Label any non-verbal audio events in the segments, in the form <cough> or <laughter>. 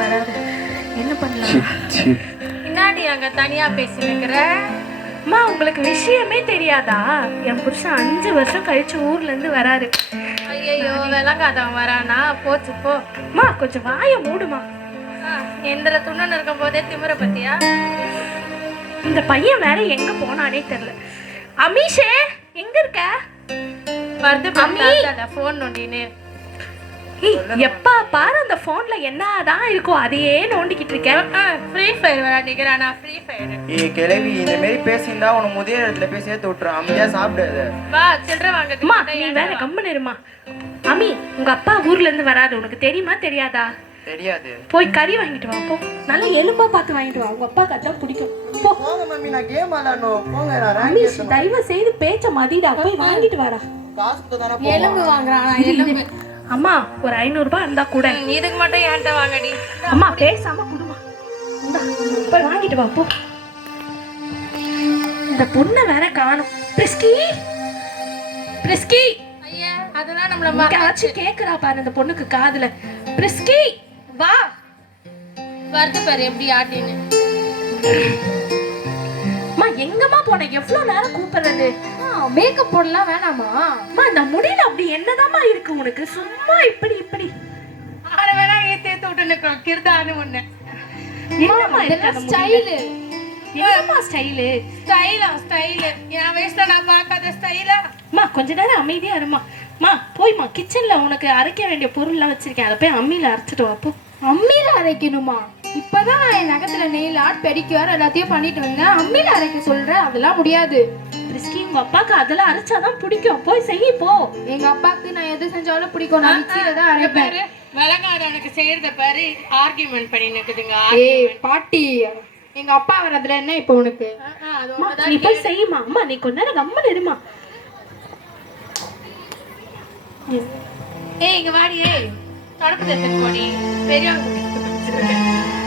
வராது. என்ன பண்ணலாம். பின்னாடி அங்க தனியா பேசினுக்கிற அம்மா உங்களுக்கு விஷயமே தெரியாதா? என் புருஷன் அஞ்சு வருஷம் கழிச்சு ஊர்ல இருந்து வராரு. ஐயோ விளங்காதவன் வரானா? போச்சு போ. அம்மா கொஞ்சம் வாயை மூடுமா? எந்திர துண்ணன் இருக்கும் போதே திமிர பத்தியா? இந்த பையன் வேற எங்க போனானே தெரியல. அமீஷே எங்க இருக்க? வருது அம்மி. ஃபோன் நோண்டின்னு எப்பா பாரு அந்த போன்ல என்னதான் இருக்கோ அதையே நோண்டிக்கிட்டு இருக்கேன் ஃப்ரீ ஃபயர் விளையாடிக்கிறேன் நான் ஃப்ரீ ஃபயர் ஏய் கிளவி இந்த மாரி பேசியிருந்தா உனக்கு முதிய இடத்துல போய் சேர்த்து விட்டுறேன் அமைதியா சாப்பிடாத வா சில்லற அம்மா வாங்குறதுக்கு நீ வேற கம்முன்னு இருமா. அம்மி உங்க அப்பா ஊர்ல இருந்து வராரு. உனக்கு தெரியுமா தெரியாதா? தெரியாது. போய் கறி வாங்கிட்டு வா போ. நல்லா எலும்பா பார்த்து வாங்கிட்டு வா. உங்க அப்பாக்கு அதான் பிடிக்கும். போ. போங்க மம்மி நான் கேம் விளாடணும். போங்க நான் அமீஷ் தயவு செய்து பேச்ச மதிடா போய் வாங்கிட்டு வாடா. காசுக்கு தானே எலும்பு வாங்குறான் எலும்பு? அம்மா ஒரு ஐநூறு ரூபாய் இருந்தா கூட. இதுக்கு மட்டும் என்கிட்ட வாங்கடி. அம்மா பேசாம குடுமா. போய் வாங்கிட்டு வா போ. இந்த பொண்ணை வேற காணும். பிரிஸ்கி. பிரிஸ்கி. ஐயா அதெல்லாம் நம்மள எங்கேயாச்சும் கேக்குறா பாரு இந்த பொண்ணுக்கு காதுல. பிரிஸ்கி வா. வருது பாரு எப்படி ஆட்டின்னு. அம்மா எங்கம்மா போன? எவ்வளவு நேரம் கூப்பிடுறது? மேக்கப் போடலாம் வேணாமா? அம்மா இந்த முடியல அப்படி என்னதாம்மா இருக்கு உனக்கு? சும்மா இப்படி இப்படி. ஆட வேணா ஏத்து ஏத்து விட்டு நிக்கிறோம் கிருதான்னு ஒண்ணு. இருக்கு அந்த ஸ்டைலு. என்னம்மா ஸ்டைலு? ஸ்டைலா ஸ்டைலு. என் வயசுல நான் பார்க்காத ஸ்டைலா? அம்மா கொஞ்ச நேரம் அமைதியா இருமா. அம்மா போய்மா கிச்சன்ல உனக்கு அரைக்க வேண்டிய பொருள்லாம் வச்சிருக்கேன். அதை போய் அம்மியில அரைச்சிட்டு வா போ. அம்மியில அரைக்கணுமா? இப்பதான் நான் என் நகத்துல நெயில் ஆர்ட் பெடிக்யூர் எல்லாத்தையும் பண்ணிட்டு வந்தேன். அம்மியில அரைக்க சொல்றேன். அதெல்லாம் முடியாது. உங்க அப்பாக்கு அதெல்லாம் அரைச்சாதான் பிடிக்கும். போய் செய்ய போ. எங்க அப்பாவுக்கு நான் எது செஞ்சாலும் பிடிக்கும். நான் மிக்சியில தான் அரைப்பேன். பாரு விளங்காதவனுக்கு செய்யறத பாரு. ஆர்கியூமெண்ட் பண்ணி நிக்குதுங்க ஏய் பாட்டி எங்க அப்பா வர்றதுல என்ன இப்போ உனக்கு? அது அம்மா, நீ போய் செய்யுமா அம்மா நீ கொஞ்ச நேரம் கம்மன் இருமா. ஏய் இங்க வாடி ஏய். தொடப்பு தட்டுக்கு போடி. பெரியவங்க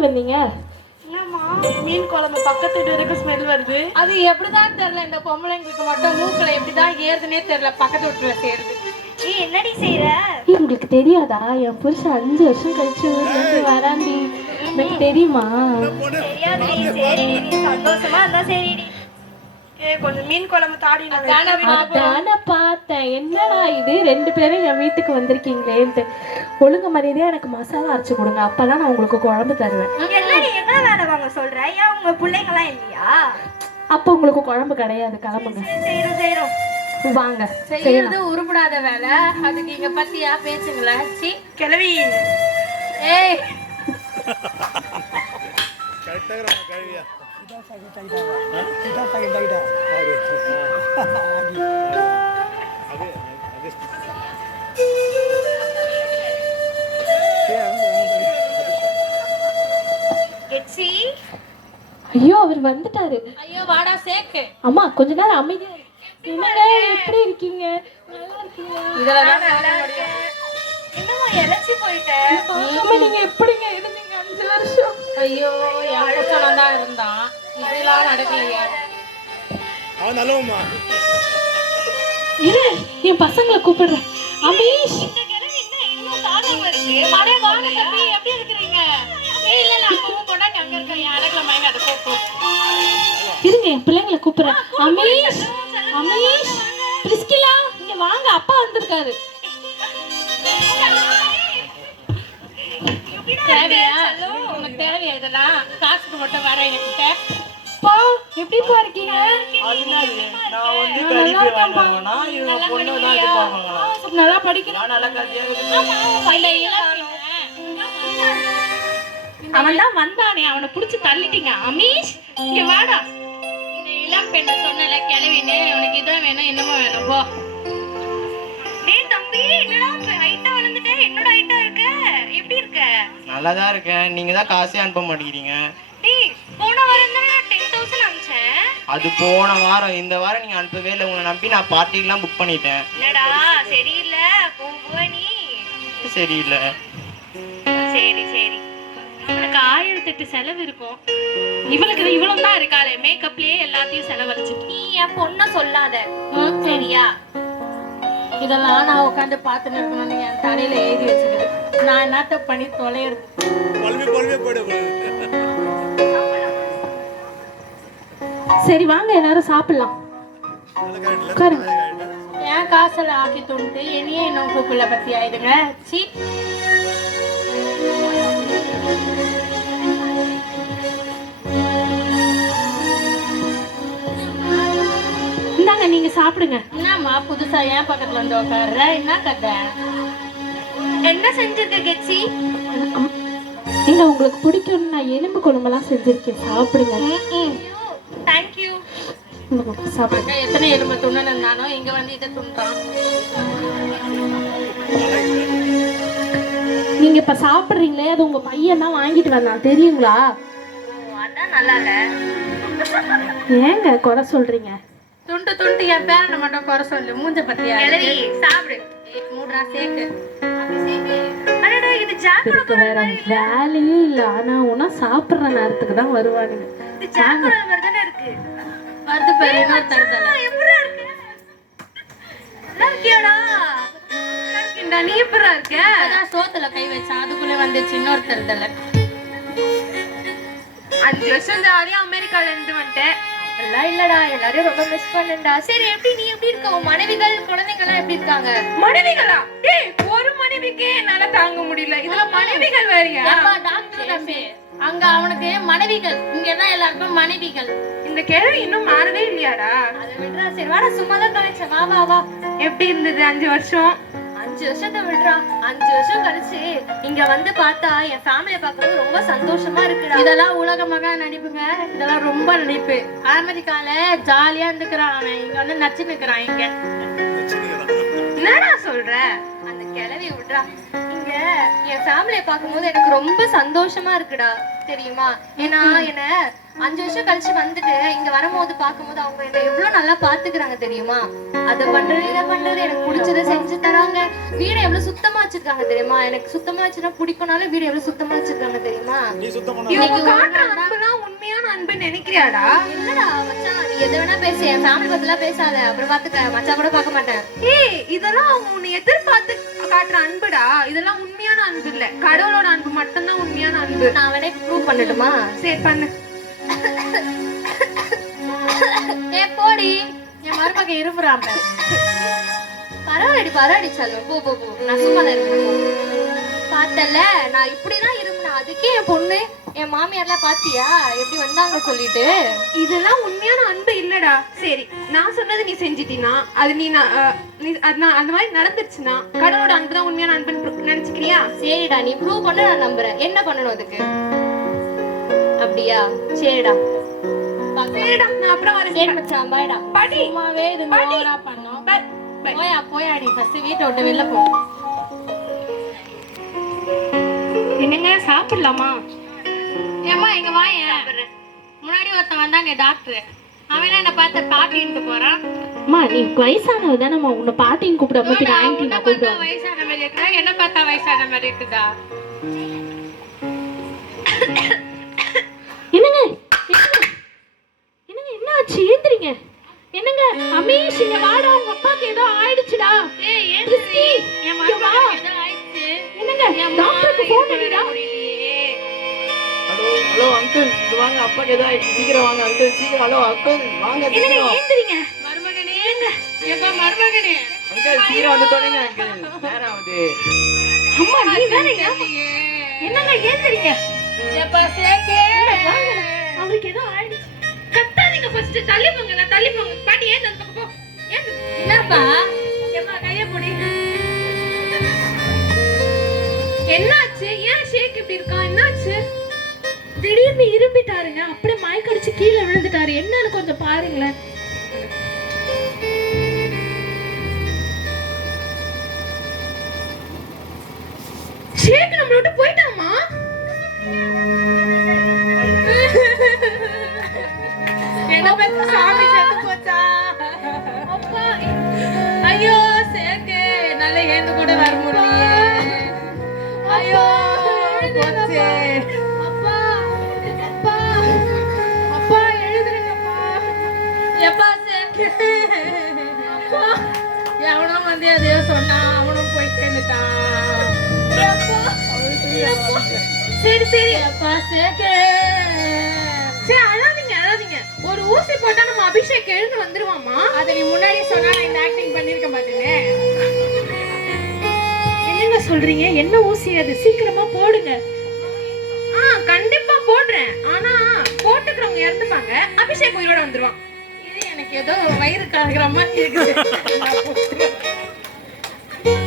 எப்படி வந்தீங்க? மீன் குழம்பு பக்கத்து வீடு வரைக்கும் ஸ்மெல் வருது. அது எப்படிதான் தெரியல இந்த பொம்பளைங்களுக்கு மட்டும் மூக்குல எப்படிதான் ஏறுதுன்னே தெரியல பக்கத்து வீட்டுல சேருது ஏய், உங்களுக்கு தெரியாதா? என் புருஷன் அஞ்சு வருஷம் கழிச்சு ஊர்ல இருந்து வராண்டி. எனக்கு தெரியுமா? கொஞ்சம் மீன் குழம்பு தாடி அதான பார்த்தேன். என்னடா இது? ரெண்டு பேரும் என் வீட்டுக்கு வந்திருக்கீங்களேன்ட்டு. ஒழுங்கு மரியாதையா எனக்கு மசாலா அரைச்சு கொடுங்க. அப்பதான் நான் உங்களுக்கு குழம்பு தருவேன். அப்போ உங்களுக்கு குழம்பு கிடையாது. கிளம்புங்க. வாங்க. செய்யறது உருப்படாத வேலை. அதுக்கு இங்க பத்தியா? பேசுங்களா சி. கிளவி ஏய். <laughs> ஐயோ அவர் வந்துட்டாரு. ஐயோ வாடா சேக்கு அம்மா கொஞ்ச நேரம் அமைதியா. என்னங்க எப்படி இருக்கீங்க? நல்லா இருக்கீங்க நல்லா ஆமா நீங்க எப்படிங்க இருந்தீங்க? அஞ்சு வருஷம். ஐயோ என் புருஷனா தான் இருந்தான். இதெல்லாம் நடக்கலையா. இரு என் பசங்களை கூப்பிடுறேன். போ இருங்க என் பிள்ளைங்களை கூப்பிடுறேன். அமீஷ் அமீஷ். பிரிஸ்கிலா இங்க வாங்க அப்பா வந்திருக்காரு. தேவையா? உனக்கு தேவையா இதெல்லாம்? காசுக்கு மட்டும் வர என்கிட்ட. அப்பா எப்படிப்பா இருக்கீங்க? நான் வந்து கறிக்கு வாங்குவேனா இவங்க பொண்ணு தான் இது வாங்குவாங்களா நல்லா படிக்கணும் நான் நல்லா கல்யாணம் அவன் தான் வந்தானே அவனை புடிச்சு தள்ளிட்டீங்க. அமீஷ் இங்க வாடா. இந்த இளம் பெண்ணை சொன்னல கிளவின்னு. உனக்கு இதான் வேணும் என்னமோ வேணும். போ. டேய் தம்பி என்னடா ஹைட்டா வளர்ந்துட்ட? என்னோட ஹைட்டா இருக்க? எப்படி இருக்க? நல்லா தான் இருக்கேன். நீங்க தான் காசே அனுப்ப மாட்டேங்கிறீங்க. அது போன வாரம் இந்த வாரம் நீங்க அனுப்பவே இல்லை. உங்களை நம்பி நான் பார்ட்டிக்கெல்லாம் புக் பண்ணிட்டேன். என்னடா சரியில்லை? போ போ நீ. சரியில்லை. சரி சரி. இவளுக்கு ஆயிரத்தெட்டு செலவு இருக்கும். இவளுக்கு இவ்வளவு தான் இருக்காளே. மேக்கப்லயே எல்லாத்தையும் செலவழிச்சிட்டு. நீ என் பொண்ண சொல்லாத. சரியா? இதெல்லாம் நான் உட்காந்து பார்த்துன்னு இருக்கணும்னு என் தலையில எழுதி வச்சுக்கிறது நான் என்னத்த பண்ணி தொலைகிறது சரி வாங்க எல்லாரும் சாப்பிடலாம். உட்காருங்க. என் காசில் ஆக்கி துண்டு என்னையே இன்னும் கூப்பிடல பத்தி ஆயிடுங்க. சி. இந்தாங்க நீங்க சாப்பிடுங்க. என்னம்மா புதுசா என் பக்கத்துல வந்து உட்கார்ற? என்ன கதை? என்ன செஞ்சிருக்க கெச்சி? எங்க உங்களுக்கு பிடிக்கும்னு நான் எலும்பு குழம்பெல்லாம் செஞ்சிருக்கேன். சாப்பிடுங்க. சாப்பிடுங்க எத்தனை எலும்பு துண்ணு இருந்தானோ இங்க வந்து இதை துண்டான் நீங்க இப்ப சாப்பிடுறீங்களே அது உங்க பையன் தான் வாங்கிட்டு வந்தான். தெரியுங்களா? அதான் நல்லா இல்ல ஏங்க குறை சொல்றீங்க? துண்டு துண்டு என் பேரனை மட்டும் குறை சொல்லு. மூஞ்ச பத்தியா? சாப்பிடு. மூடுறா சேக்கு இதுக்கு வேற வேலையே இல்ல. ஆனா உனா சாப்பிடுற நேரத்துக்கு தான் வருவானுங்க. இருக்கியாடா நல்லா இருக்கேன்டா நீ எப்படிடா இருக்க? அதான் சோத்துல கை வச்சான் அதுக்குள்ளே வந்துச்சு இன்னொரு தருதல. அஞ்சு வருஷம் ஜாலியா அமெரிக்கால இருந்து வந்துட்டேன். எல்லாம் இல்லடா எல்லாரையும் ரொம்ப மிஸ் பண்ணேன்டா. சரி எப்படி நீ எப்படி இருக்க? உன் மனைவிகள் குழந்தைங்க எல்லாம் எப்படி இருக்காங்க? மனைவிகளா? டேய் ஒரு மனைவிக்கே என்னால தாங்க முடியல. இதுல மனைவிகள் வேறயா? டாக்டர் தம்பி. அங்க அவனுக்கு மனைவிகள் இங்க தான் எல்லாருக்கும் மனைவிகள். இந்த கிழவி இன்னும் மாறவே இல்லையாடா? அதை விடுறா. சரி வாடா சும்மா தான் கழிச்சேன். வா வா வா. எப்படி இருந்தது அஞ்சு வருஷம்? அஞ்சு வருஷத்தை விடுறா. அஞ்சு வருஷம் கழிச்சு இங்க வந்து பார்த்தா என் ஃபேமிலியை பார்க்கறது ரொம்ப சந்தோஷமா இருக்குடா. இதெல்லாம் உலக மகா நடிப்புங்க. இதெல்லாம் ரொம்ப நடிப்பு. அமெரிக்கால ஜாலியா இருந்துக்கிறான் அவன். இங்க வந்து நச்சு நிக்கிறான் இங்க. என்னடா சொல்ற? அந்த கிழவி விடுறா. இங்க என் ஃபேமிலியை பார்க்கும்போது எனக்கு ரொம்ப சந்தோஷமா இருக்குடா. தெரியுமா? ஏன்னா என்ன அஞ்சு வருஷம் கழிச்சு வந்துட்டு இங்க வரும்போது பார்க்கும்போது அவங்க என்ன எவ்வளவு நல்லா பாத்துக்கிறாங்க தெரியுமா? அதை பண்றது இதை பண்றது எனக்கு பிடிச்சதை செஞ்சு தராங்க. வீடு எவ்வளவு சுத்தமா வச்சிருக்காங்க தெரியுமா? எனக்கு சுத்தமா வச்சுனா பிடிக்கும்னாலும் வீடு எவ்வளவு சுத்தமா வச்சிருக்காங்க தெரியுமா? இவங்க காட்டுற அன்புலாம் உண்மையான அன்பு நினைக்கிறியாடா? என்னடா மச்சான் நீ எதை வேணா பேசு. என் ஃபேமிலி பத்திலாம் பேசாத. அப்புறம் பாத்துக்க. மச்சான் கூட பார்க்க மாட்டேன். ஏய் இதெல்லாம் அவங்க உன்னை எதிர்பார்த்து காட்டுற அன்புடா. இதெல்லாம் உண்மையான அன்பு இல்ல. கடவுளோட அன்பு மட்டும்தான் உண்மையான அன்பு. நான் வேணா ப்ரூவ் பண்ணட்டுமா? சரி பண்ணு. ஏ போடி. என் மருமக இருப்புறான் பாரு. பரவாயில்லை பரவாயில்லை செல்லும் போ போ போ. நான் சும்மா இருக்கேன் பார்த்தல நான் இப்படிதான் இருந்தேன். அதுக்கே என் பொண்ணு என் மாமியார்லாம் பாத்தியா? எப்படி வந்தாங்க சொல்லிட்டு. இதெல்லாம் உண்மையான அன்பு இல்லடா. சரி நான் சொன்னது நீ செஞ்சிட்டினா அது நீ நான், அந்த மாதிரி நடந்துருச்சுன்னா கடவுளோட அன்பு தான் உண்மையான அன்புன்னு நினைச்சுக்கிறியா? சரிடா நீ ப்ரூவ் பண்ண நான் நம்புறேன். என்ன பண்ணணும் அதுக்கு? அப்படியா? சரிடா. சரிடா நான் அப்புறம் வரேன். சரி மச்சான் பாய்டா பாட்டி சும்மாவே இது ஓவரா பண்ணோம். Bye, bye. போயா போயா நீ ஃபர்ஸ்ட் வீட்டை விட்டு வெளில போ. என்னங்க சாப்பிடலாமா? ஏம்மா இங்க வாயேன். முன்னாடி ஒருத்தன் வந்தாங்க டாக்டர் அவன் என்ன பார்த்து பாட்டின்ட்டு போறான்? அம்மா நீ வயசானவ தானம்மா. உன்னை பாட்டின்னு கூப்பிட மாட்டேன் ஆன்டி உன்னை நான் பார்த்தா கூப்பிடுவேன் வயசான மாதிரி இருக்கிறா என்ன பார்த்தா வயசான மாதிரி இருக்குதா? <coughs> அங்கிள் வாங்க ஏந்திரிங்க மருமகனே மருமகனே. அங்கிள் சீக்கிரம் வந்து தொடங்க அங்கிள். நேரம் ஆகுது. அம்மா நீ வேறங்க என்னங்க ஏந்திரிங்க சேக்கே. அவருக்கு ஏதோ ஆயிடுச்சு. கத்தாதீங்க ஃபர்ஸ்ட் தள்ளி போங்க தள்ளி போங்க பாட்டி ஏன் அந்த பக்கம் போ. ஏன் என்னப்பா? ஏம்மா கைய போடி என்னாச்சு? ஏன் ஷேக் இப்படி இருக்கான் என்னாச்சு? திடீர்னு இரும்பிட்டாருங்க. அப்படியே மயக்கடிச்சு கீழே விழுந்துட்டாரு. என்னன்னு கொஞ்சம் பாருங்களேன். ஷேக் நம்மள விட்டு போயிட்டாமா என்ன பெத்த சாமி செத்து போச்சா? அப்பா. ஐயோ சேக்கு என்னால ஏந்து கூட வர முடியலையே. ஐயோ. வந்து எதையோ சொன்னான் அவனும் போய் சேர்ந்துட்டான். சரி சரி. எப்பா சேக்கு சரி அழாதீங்க அழாதீங்க. ஒரு ஊசி போட்டா நம்ம அபிஷேக் எழுந்து வந்துருவாமா அதை நீ முன்னாடி சொன்னா நான் இந்த ஆக்டிங் பண்ணிருக்க மாட்டேனே. என்னங்க சொல்றீங்க? என்ன ஊசி அது? சீக்கிரமா போடுங்க. ஆ கண்டிப்பா போடுறேன். ஆனா போட்டுக்கிறவங்க இறந்துப்பாங்க. அபிஷேக் உயிரோட வந்துருவான். இது எனக்கு ஏதோ வயிறு கலக்கிற மாதிரி இருக்குது. <laughs>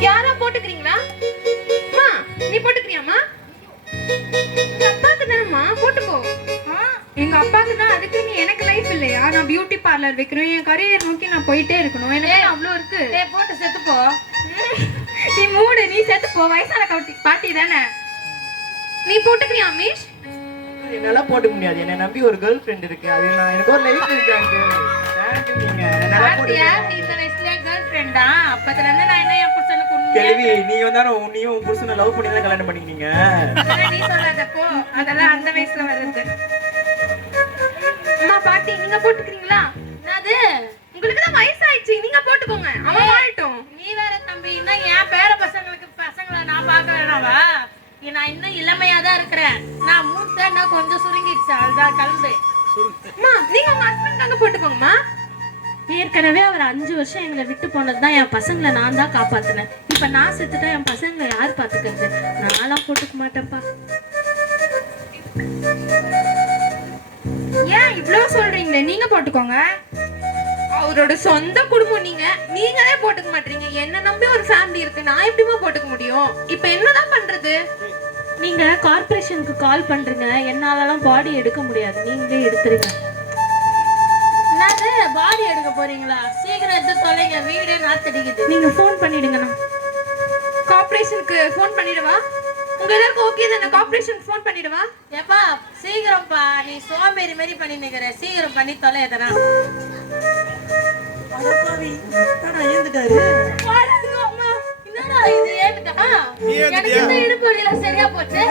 யாரா போட்டுக்கிறீங்களா? அம்மா நீ போட்டுக்கிறியாம்மா? உங்க அப்பாக்கு தானம்மா போட்டுக்கோ. எங்க அப்பாக்கு தான் அதுக்கு நீ எனக்கு லைஃப் இல்லையா? நான் பியூட்டி பார்லர் வைக்கணும் என் கரியர் நோக்கி நான் போயிட்டே இருக்கணும். எனக்கு அவ்வளோ இருக்கு. டேய் போட்டு செத்துப்போ. நீ மூடு நீ செத்து போ வயசான கவுட்டி பாட்டி தானே. நீ போட்டுக்கிறியா அமீஷ் என்னால போட்டுக்க முடியாது. என்னை நம்பி ஒரு கேர்ள் ஃப்ரெண்ட் இருக்கு. அது நான் எனக்கு ஒரு லைஃப் இருக்கு அங்கு நீங்க. என்னால போட்டுக்க நீ இந்த வயசுலயே கேர்ள் ஃப்ரெண்டா அப்பத்துல இருந்து நான் என்ன கேள்வி நீங்க வந்தானே நீயும் உன் புருஷனை லவ் பண்ணி தான் கல்யாணம் பண்ணிக்கினீங்க? அதெல்லாம் நீ சொல்லாதப்போ அதெல்லாம் அந்த வயசுல வருது அம்மா பாட்டி நீங்க போட்டுக்கிறீங்களா? என்னது உங்களுக்கு தான் வயசாயிடுச்சு. நீங்க போட்டுக்கோங்க. அவன் வாழட்டும். நீ வேற தம்பி இன்னும் என் பேர பசங்களுக்கு பசங்களை நான் பார்க்க வேணாவா நான் இன்னும் இளமையா தான் இருக்கிறேன். நான் மூத்த நான் கொஞ்சம் சுருங்கிடுச்சு. அதுதான் அம்மா நீங்க உங்க ஹஸ்பண்ட்காக போட்டுக்கோங்கம்மா. ஏற்கனவே அவர் அஞ்சு வருஷம் எங்களை விட்டு போனது தான் என் பசங்களை நான் தான் காப்பாத்தினேன். இப்ப நான் செத்துட்டா என் பசங்களை யார் பாத்துக்கிறது நான்லாம் போட்டுக்க மாட்டேன்ப்பா. ஏன் இவ்ளோ சொல்றீங்களே? நீங்க போட்டுக்கோங்க. அவரோட சொந்த குடும்பம் நீங்க. நீங்களே போட்டுக்க மாட்டீங்க. என்ன நம்பி ஒரு ஃபேமிலி இருக்கு. நான் எப்படிமா போட்டுக்க முடியும்? இப்போ என்னதான் பண்றது? நீங்க கார்ப்பரேஷனுக்கு கால் பண்றீங்க. என்னாலலாம் பாடி எடுக்க முடியாது. நீங்களே எடுத்துருங்க. என்னது? பாடி எடுக்க போறீங்களா? சீக்கிரம் எடுத்து தொலைங்க. வீடே நாத்தடிக்குது. நீங்க ஃபோன் பண்ணிடுங்கண்ணா. கார்ப்பரேஷனுக்கு ஃபோன் பண்ணிடவா? உங்க எல்லாருக்கும் ஓகே தானே? கார்ப்பரேஷனுக்கு ஃபோன் பண்ணிடவா? ஏப்பா சீக்கிரம்ப்பா. நீ சோம்பேறி மாதிரி பண்ணி நிக்கிற சீக்கிரம் பண்ணி தொலை எதனா. ஏந்துட்டாரு என்னடா இது ஏன்டா எனக்கு இந்த இடுப்பு வலிலாம் சரியா போச்சு.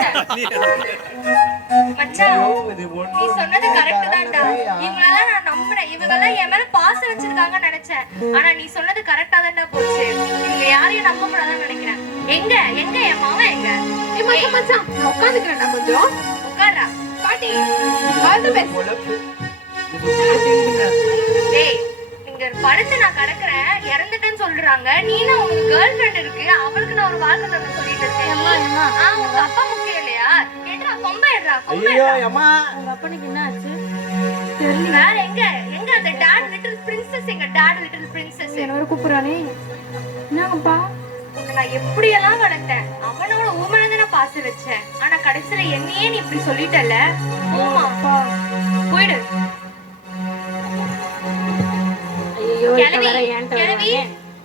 நீ சொன்னது கரெக்ட் தான்டா. இவங்களெல்லாம் நான் நம்புறேன். இவங்கெல்லாம் என் மேல பாசம் வச்சிருக்காங்கன்னு நினைச்சேன். ஆனா நீ சொன்னது கரெக்டா தான்டா போச்சு. இவங்க யாரையும் நம்ப கூடாதுன்னு நினைக்கிறேன். எங்க? எங்க என் மாவன் எங்க? மச்சான் மச்சான் உட்காந்துக்கிறேன்டா கொஞ்சம் உட்கார்றா. பாட்டி ஆல் தி பெஸ்ட் பொழப்பு. டேய் இங்க படுத்து நான் கிடக்குறேன். இறந்துட்டேன்னு சொல்றாங்க. நீனா உனக்கு கேர்ள் ஃப்ரெண்ட் இருக்கு. அவளுக்கு நான் ஒரு வாழ்க்கை தந்து சொல்லிட்டு இருக்கேன். ஆ உனக்கு அப்பா ஐயோ அம்மா. உங்க அப்பனுக்கு என்ன ஆச்சு வேற எங்க? எங்க அந்த டாட் லிட்டில் பிரின்சஸ் எங்க டாட் லிட்டில் பிரின்சஸ் என்ன கூப்பிடுறானே? என்னங்கப்பா? நான் எப்படியெல்லாம் வளர்த்தேன்? அவனோட ஊமனை தானே பாச வச்சேன். ஆனா கடைசியில என்னையே நீ இப்படி சொல்லிட்டல ஓமா போயிடு.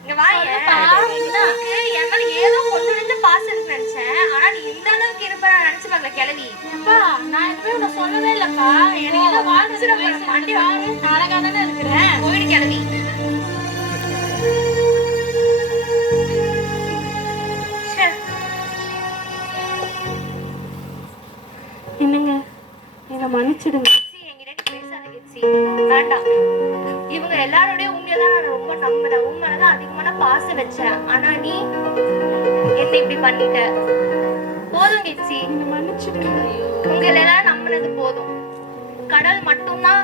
இங்க வா ஏதோ கொண்டு வந்து பாசம் நினைச்சேன். ஆனா நீ இந்த அளவுக்கு இருப்ப நான் நினைச்சு பார்க்கல கிளவி. எதுவுமே உன்னை சொல்லவே இல்லப்பா. எனக்கு ஏதோ வாரு அழகா தானே இருக்கிறேன் போயிடு கிளவி. என்னங்க? என்னை மன்னிச்சிடுங்க. வேண்டாம். இவங்க எல்லாரோடய உண்மையை தான் நான் ரொம்ப நம்பினேன் உன் மேலதான் அதிகமான பாசம் வச்சேன். ஆனா நீ என்ன இப்படி பண்ணிட்ட? போதும் கிச்சி. என்னை உங்களை எல்லாம் நம்பினது போதும். கடல் மட்டும்தான்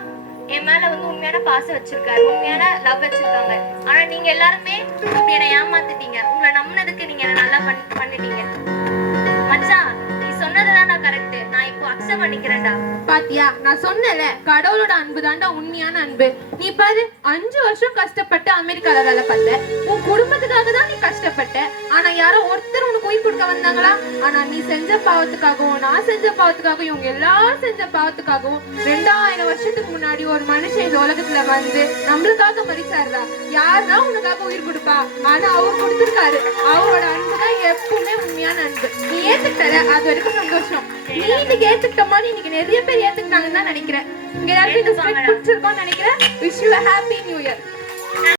என் மேல வந்து உண்மையான பாசம் வச்சிருக்காரு. உண்மையான லவ் வச்சிருக்காங்க. ஆனா நீங்க எல்லாருமே இப்படி என்னை ஏமாத்திட்டீங்க. உங்களை நம்பினதுக்கு நீங்க என்ன நல்லா பண் பண்ணிட்டீங்க. மச்சான் நீ சொன்னதுதான் கரெக்ட் நான் இப்போ அக்செப்ட் பண்ணிக்கிறேன்டா. பாத்தியா நான் சொன்னேன்ல கடவுளோட அன்பு தாண்டா உண்மையான அன்பு. நீ பாரு அஞ்சு வருஷம் கஷ்டப்பட்டு அமெரிக்கால வேலை பண்ண உன் குடும்பத்துக்காக தான் கஷ்டப்பட்ட ஆனா யாரோ ஒருத்தர் உனக்கு உயிர் கொடுக்க வந்தாங்களா? ஆனா நீ செஞ்ச பாவத்துக்காகவும் நான் செஞ்ச பாவத்துக்காகவும் இவங்க எல்லாரும் செஞ்ச பாவத்துக்காகவும் ரெண்டாயிரம் வருஷத்துக்கு முன்னாடி ஒரு மனுஷன் இந்த உலகத்துல வந்து நம்மளுக்காக மறிச்சாருடா யாருன்னா உனக்காக உயிர் கொடுப்பா. ஆனா அவர் கொடுத்துருக்காரு. அவரோட அன்பு தான் எப்பவுமே உண்மையான அன்பு. நீ ஏத்துக்கிட்ட அது வரைக்கும் சந்தோஷம். நீ இன்னைக்கு ஏத்துக்கிட்ட மாதிரி இன்னைக்கு நிறைய பேர் ஏத்துக்கிட்டாங்கன்னு தான் நினைக்கிறேன். இங்க எல்லாருக்கும் இந்த ஸ்கிரிப்ட் பிடிச்சிருக்கோம்னு நினைக்கிறேன். Wish you happy new year